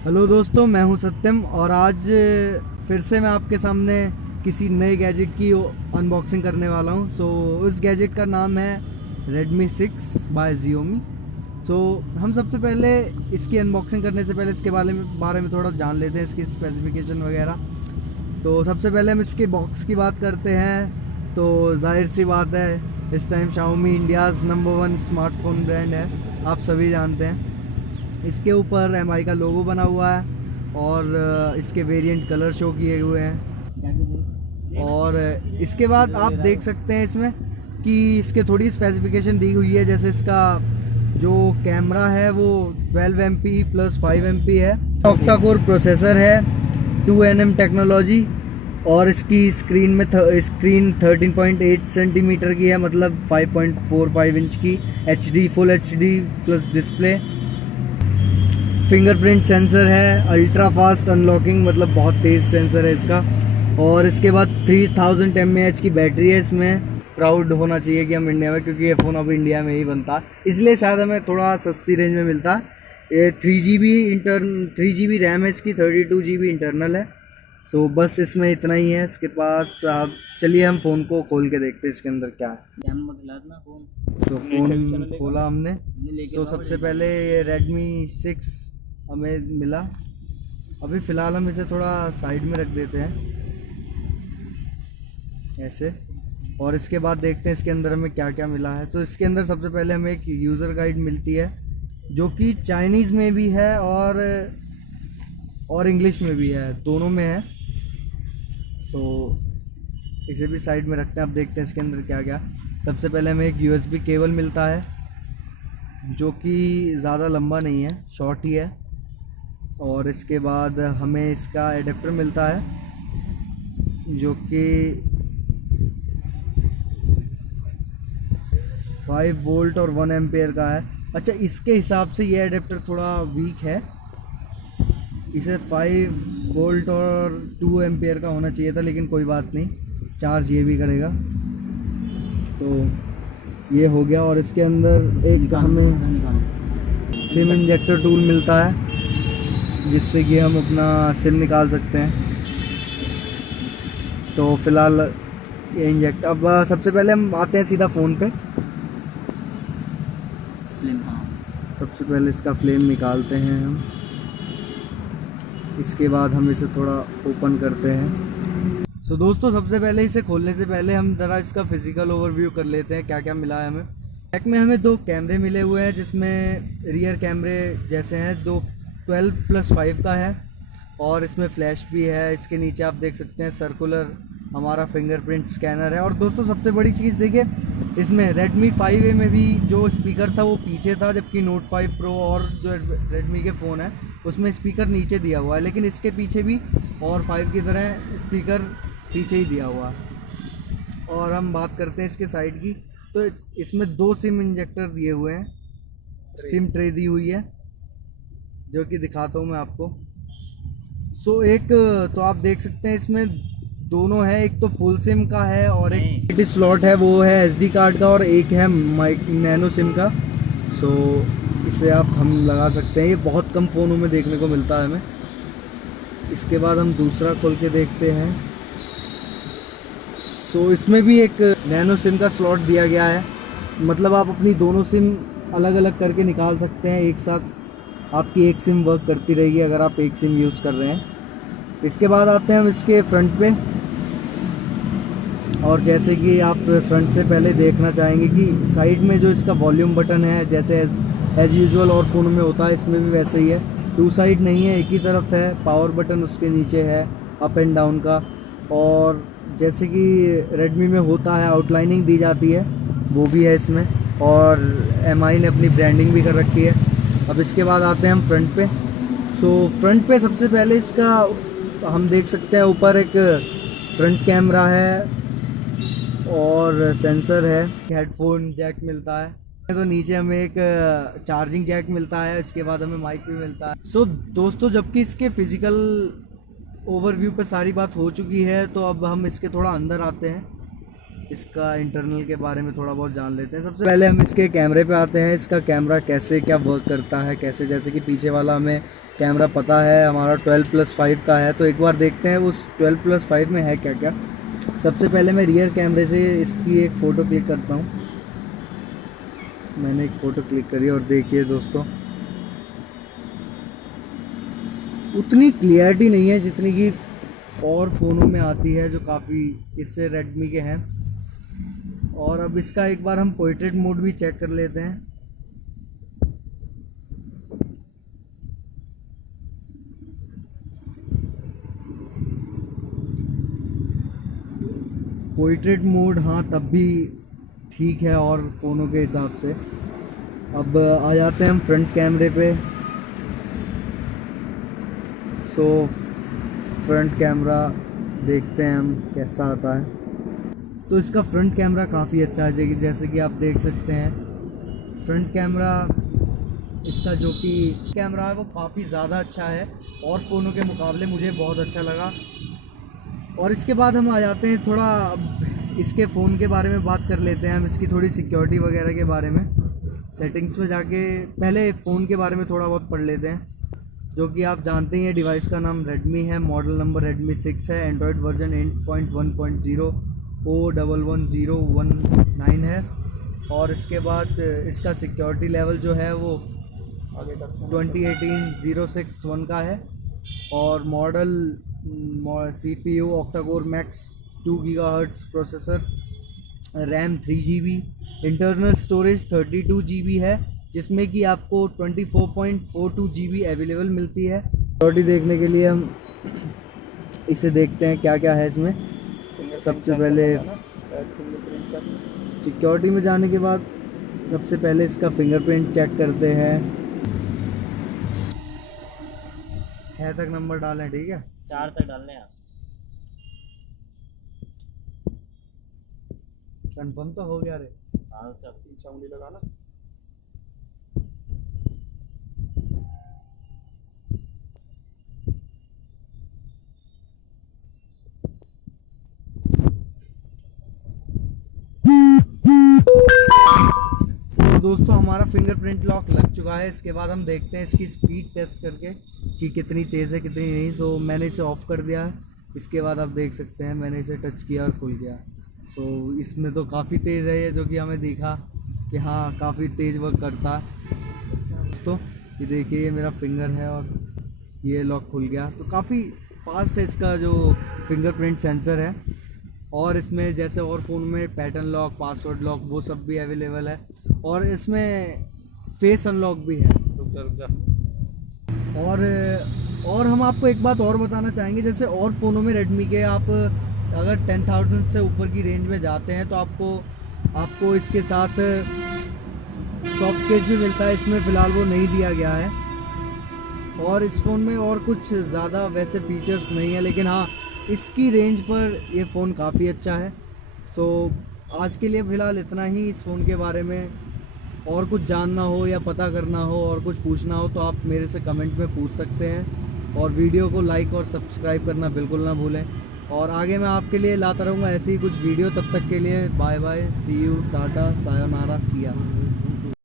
Hello दोस्तों, मैं हूं सत्यम और आज फिर से मैं आपके सामने किसी नए गैजेट की अनबॉक्सिंग करने वाला हूं। उस गैजेट का नाम है Redmi 6 बाय Xiaomi। हम सबसे पहले इसकी अनबॉक्सिंग करने से पहले इसके बारे में थोड़ा जान लेते हैं, इसकी स्पेसिफिकेशन वगैरह। तो सबसे पहले हम इसके बॉक्स की बात करते हैं। तो जाहिर सी बात है, इस time Xiaomi India's number 1 smartphone brand है, आप सभी जानते हैं। इसके ऊपर MI का लोगो बना हुआ है और इसके वेरिएंट कलर शो किए हुए हैं। और इसके बाद आप देख सकते हैं इसमें कि इसके थोड़ी स्पेसिफिकेशन दी हुई है। जैसे इसका जो कैमरा है वो 12 MP प्लस 5 MP है, ऑक्टा कोर प्रोसेसर है, 2nm टेक्नोलॉजी, और इसकी स्क्रीन 13.8 सेंटीमीटर की है, मतलब 5.45 इंच की HD full HD plus display. Fingerprint sensor है, अल्ट्रा फास्ट अनलॉकिंग, मतलब बहुत तेज़ सेंसर है इसका। और इसके बाद 3000 mAh की बैटरी है इसमें। प्राउड होना चाहिए कि हम इंडिया में, क्योंकि ये फ़ोन अब इंडिया में ही बनता है, इसलिए शायद हमें थोड़ा सस्ती रेंज में मिलता है। ये 3GB रैम है इसकी, 32GB इंटरनल है। बस इसमें इतना ही है इसके पास। आप चलिए हम फ़ोन को खोल के देखते हैं इसके अंदर क्या है। फ़ोन खोला हमने। सबसे पहले ये Redmi 6 हमें मिला। अभी फ़िलहाल हम इसे थोड़ा साइड में रख देते हैं ऐसे, और इसके बाद देखते हैं इसके अंदर हमें क्या क्या मिला है। इसके अंदर सबसे पहले हमें एक यूज़र गाइड मिलती है, जो कि चाइनीज़ में भी है और इंग्लिश में भी है, दोनों में है। इसे भी साइड में रखते हैं। अब देखते हैं इसके अंदर क्या क्या। सबसे पहले हमें एक USB केबल मिलता है, जो कि ज़्यादा लंबा नहीं है, शॉर्ट ही है। और इसके बाद हमें इसका एडेप्टर मिलता है, जो कि 5 वोल्ट और 1 एम्पेयर का है। अच्छा, इसके हिसाब से ये एडेप्टर थोड़ा वीक है, इसे 5 वोल्ट और 2 एम्पेयर का होना चाहिए था, लेकिन कोई बात नहीं, चार्ज ये भी करेगा। तो ये हो गया। और इसके अंदर एक हमें सिम इंजेक्टर टूल मिलता है, जिससे कि हम अपना सिम निकाल सकते हैं। तो फिलहाल ये इंजेक्ट। अब सबसे पहले हम आते हैं सीधा फ़ोन पे। सबसे पहले इसका फ्लेम निकालते हैं हम। इसके बाद हम इसे थोड़ा ओपन करते हैं। दोस्तों, सबसे पहले इसे खोलने से पहले हम ज़रा इसका फिज़िकल ओवरव्यू कर लेते हैं, क्या क्या मिला है हमें। बैक में हमें 2 कैमरे मिले हुए हैं, जिसमें रियर कैमरे जैसे हैं, 12+5 का है, और इसमें फ्लैश भी है। इसके नीचे आप देख सकते हैं सर्कुलर हमारा फिंगरप्रिंट स्कैनर है। और दोस्तों, सबसे बड़ी चीज़ देखिए, इसमें Redmi 5A में भी जो स्पीकर था वो पीछे था, जबकि Note 5 Pro और जो Redmi के फ़ोन है उसमें स्पीकर नीचे दिया हुआ है, लेकिन इसके पीछे भी और 5 की तरह स्पीकर पीछे ही दिया हुआ है। और हम बात करते हैं इसके साइड की, तो इसमें 2 सिम इंजेक्टर दिए हुए हैं, सिम ट्रे दी हुई है, जो कि दिखाता हूँ मैं आपको। एक तो आप देख सकते हैं इसमें दोनों है, एक तो फुल सिम का है और एक स्लॉट है, वो है SD कार्ड का, और एक है नैनो सिम का। इसे हम लगा सकते हैं। ये बहुत कम फ़ोनों में देखने को मिलता है हमें। इसके बाद हम दूसरा खोल के देखते हैं। इसमें भी एक नैनो सिम का स्लॉट दिया गया है, मतलब आप अपनी दोनों सिम अलग अलग करके निकाल सकते हैं, एक साथ आपकी एक सिम वर्क करती रहेगी अगर आप एक सिम यूज़ कर रहे हैं। इसके बाद आते हैं हम इसके फ्रंट पे, और जैसे कि आप फ्रंट से पहले देखना चाहेंगे कि साइड में जो इसका वॉल्यूम बटन है, जैसे एज यूजुअल और फ़ोनों में होता है, इसमें भी वैसे ही है। 2 साइड नहीं है, एक ही तरफ है। पावर बटन उसके नीचे है, अप एंड डाउन का। और जैसे कि Redmi में होता है, आउटलाइनिंग दी जाती है, वो भी है इसमें, और MI ने अपनी ब्रांडिंग भी कर रखी है। अब इसके बाद आते हैं हम फ्रंट पे। फ्रंट पे सबसे पहले इसका हम देख सकते हैं, ऊपर एक फ्रंट कैमरा है और सेंसर है, हेडफोन जैक मिलता है। तो नीचे हमें एक चार्जिंग जैक मिलता है, इसके बाद हमें माइक भी मिलता है। दोस्तों, जबकि इसके फिज़िकल ओवरव्यू पे सारी बात हो चुकी है, तो अब हम इसके थोड़ा अंदर आते हैं। इसका इंटरनल के बारे में थोड़ा बहुत जान लेते हैं। सबसे पहले हम इसके कैमरे पे आते हैं। इसका कैमरा कैसे क्या वर्क करता है, कैसे, जैसे कि पीछे वाला हमें कैमरा पता है हमारा 12+5 का है, तो एक बार देखते हैं उस 12+5 में है क्या क्या। सबसे पहले मैं रियर कैमरे से इसकी एक फ़ोटो क्लिक करता हूँ। मैंने एक फ़ोटो क्लिक करी और देखिए दोस्तों, उतनी क्लियरिटी नहीं है जितनी कि और फ़ोनों में आती है, जो काफ़ी इससे रेडमी के हैं। और अब इसका एक बार हम पोर्ट्रेट मोड भी चेक कर लेते हैं। पोर्ट्रेट मोड हाँ तब भी ठीक है और फ़ोनों के हिसाब से। अब आ जाते हैं हम फ्रंट कैमरे पे। सो फ्रंट कैमरा देखते हैं हम कैसा आता है। तो इसका फ्रंट कैमरा काफ़ी अच्छा है, जैसे कि आप देख सकते हैं। फ्रंट कैमरा इसका जो कि कैमरा है वो काफ़ी ज़्यादा अच्छा है और फ़ोनों के मुकाबले मुझे बहुत अच्छा लगा। और इसके बाद हम आ जाते हैं थोड़ा इसके फ़ोन के बारे में बात कर लेते हैं हम, इसकी थोड़ी सिक्योरिटी वगैरह के बारे में। सेटिंग्स में जाके पहले फ़ोन के बारे में थोड़ा बहुत पढ़ लेते हैं। जो कि आप जानते ही हैं, डिवाइस का नाम रेडमी है, मॉडल नंबर रेडमी 6 है, एंड्रॉयड वर्जन 8.1.0 O110119 है। और इसके बाद इसका सिक्योरिटी लेवल जो है वो 2018-06-1 का है। और model CPU octa-core max 2 GHz processor, RAM 3 GB, internal storage 32 GB है, जिसमें कि आपको 24.42 GB अवेलेबल मिलती है। सिक्योरिटी देखने के लिए हम इसे देखते हैं क्या क्या है इसमें। सबसे पहले सिक्योरिटी में जाने के बाद सबसे पहले इसका फिंगरप्रिंट चेक करते हैं। 6 तक नंबर डालें, ठीक है? 4 तक डालने हैं। कंफर्म तो हो गया रे? हाँ चल, 3 उंगली लगाना। तो दोस्तों हमारा फिंगरप्रिंट लॉक लग चुका है। इसके बाद हम देखते हैं इसकी स्पीड टेस्ट करके कि कितनी तेज़ है कितनी नहीं। सो मैंने इसे ऑफ़ कर दिया है। इसके बाद आप देख सकते हैं मैंने इसे टच किया और खुल गया। सो इसमें तो काफ़ी तेज़ है ये, जो कि हमें दिखा कि हाँ काफ़ी तेज़ वर्क करता है। दोस्तों ये देखिए, ये मेरा फिंगर है और ये लॉक खुल गया। तो काफ़ी फास्ट है इसका जो फिंगरप्रिंट सेंसर है। और इसमें जैसे और फ़ोन में पैटर्न लॉक, पासवर्ड लॉक, वो सब भी अवेलेबल है। और इसमें फेस अनलॉक भी है। रुक जा। और हम आपको एक बात और बताना चाहेंगे, जैसे और फ़ोनों में रेडमी के आप अगर 10,000 से ऊपर की रेंज में जाते हैं तो आपको इसके साथ सॉफ्ट केस भी मिलता है। इसमें फ़िलहाल वो नहीं दिया गया है। और इस फ़ोन में और कुछ ज़्यादा वैसे फीचर्स नहीं है, लेकिन हाँ इसकी रेंज पर ये फ़ोन काफ़ी अच्छा है। तो आज के लिए फ़िलहाल इतना ही इस फ़ोन के बारे में। और कुछ जानना हो या पता करना हो और कुछ पूछना हो तो आप मेरे से कमेंट में पूछ सकते हैं। और वीडियो को लाइक और सब्सक्राइब करना बिल्कुल ना भूलें। और आगे मैं आपके लिए लाता रहूँगा ऐसी ही कुछ वीडियो। तब तक के लिए bye bye, see you, tata, सायोनारा, सिया।